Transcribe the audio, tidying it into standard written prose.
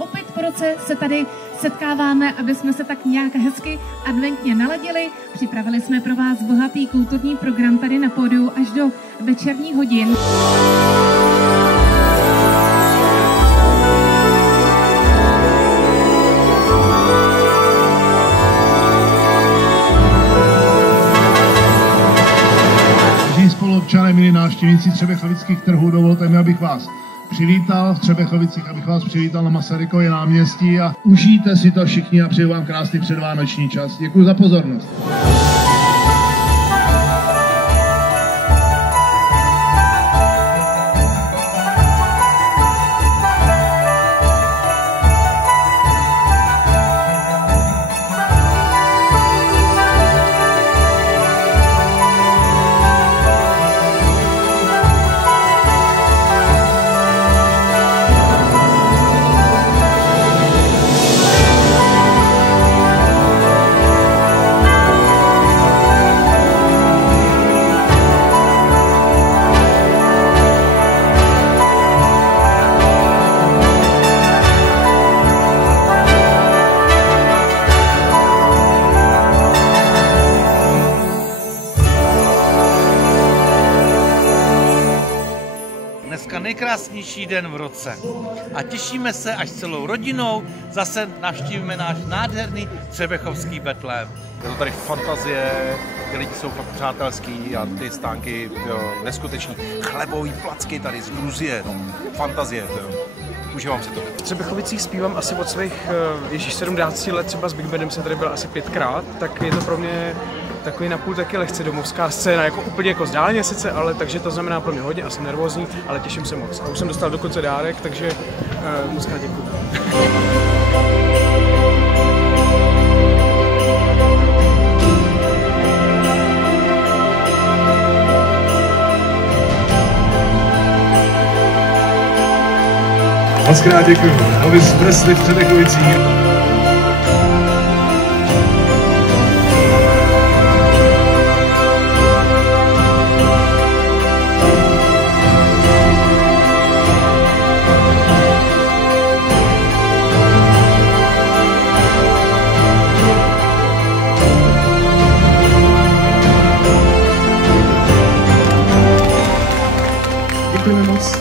opět po roce se tady setkáváme, aby jsme se tak nějak hezky adventně naladili. Připravili jsme pro vás bohatý kulturní program tady na pódiu až do večerních hodin. Spoluobčané, milí návštěvníci třebechovických trhů, dovolte mi, abych vás přivítal v Třebechovicích, abych vás přivítal na Masarykově náměstí a užijte si to všichni a přeju vám krásný předvánoční čas. Děkuji za pozornost. Dneska nejkrásnější den v roce a těšíme se, až celou rodinou zase navštívíme náš nádherný třebechovský Betlém. Je to tady fantazie, ty lidi jsou fakt přátelský a ty stánky neskuteční. Chlebový placky tady z Gruzie, no, fantazie, užívám si to. V Třebechovicích zpívám asi od svých 17 let, třeba s Big Bandem jsem tady byl asi 5krát, tak je to pro mě takový napůl taky lehce domovská scéna, jako úplně jako vzdáleně sice, ale takže to znamená pro mě hodně a jsem nervózní, ale těším se moc. A už jsem dostal dokonce dárek, takže moc krát děkuju. Moc krát děkuju. Elvis Presley v Třebechovicích. Děkujeme moc.